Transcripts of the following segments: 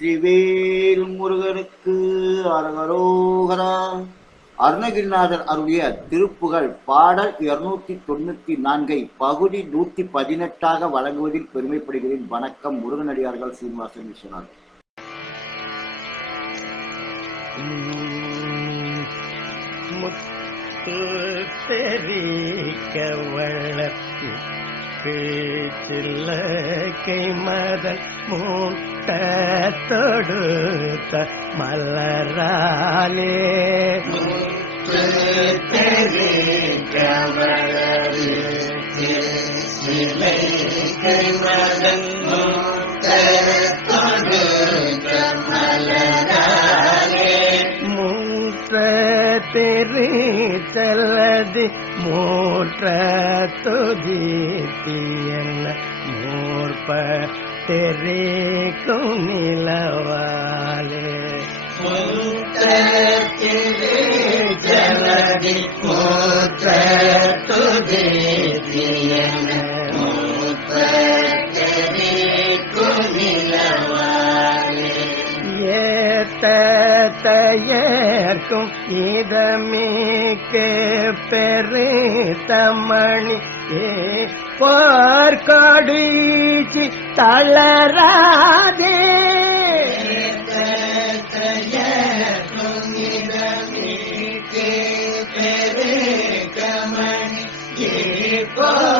வெற்றிவேல் முருகனுக்கு அரகரோகரா அருணகிரிநாதர் அருளிய திருப்புகழ் பாடல் இருநூத்தி தொண்ணூத்தி நான்கை பகுதி நூத்தி பதினெட்டாக வழங்குவதில் பெருமைப்படுகிறேன். வணக்கம் முருகனடியார்கள் சீனிவாசன் விஸ்வநாத் முத்து தெரிக்க வளர்த்து பேச்சில்லக்கை மதன் மூட்ட தொடுத்த மலராலே. முத்து மதன் தெரித்தலதி மூற்ற துதித்தியல்ல மூர்ப தெரிக்கும் நிலவாலே ஜலதி மூத்த துதித்தியல்ல மூத்த தெரிக்கும் நில ஏத்தயர்க்கும் இதமிக்கு தமணி ஏ பார்க்கடிச்சு தளராதே. பார்க்கடிச்சு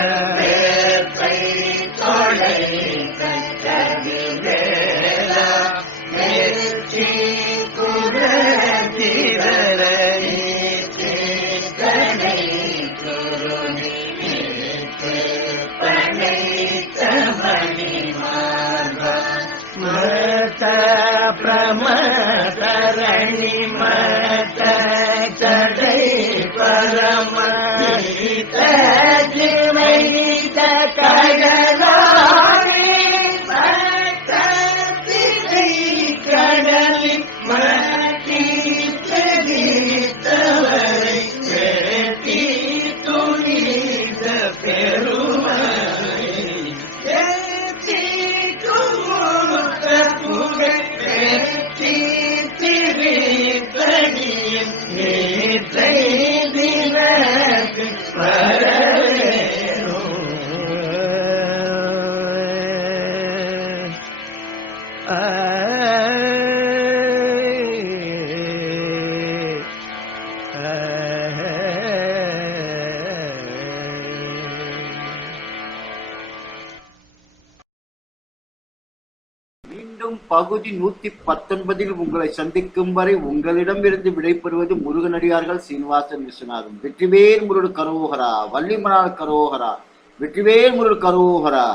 மத பிரமதரணி மத சதை பரம மீண்டும் பகுதி நூத்தி பத்தொன்பதில் உங்களை சந்திக்கும் வரை உங்களிடமிருந்து விடைபெறுவது முருகனடியார்கள் சீனிவாசன் விஸ்வநாதன். வெற்றிவேல் முருடு கரோகரா வள்ளிமணால் கரோகரா வெற்றிவேல் முருடு கரோகரா.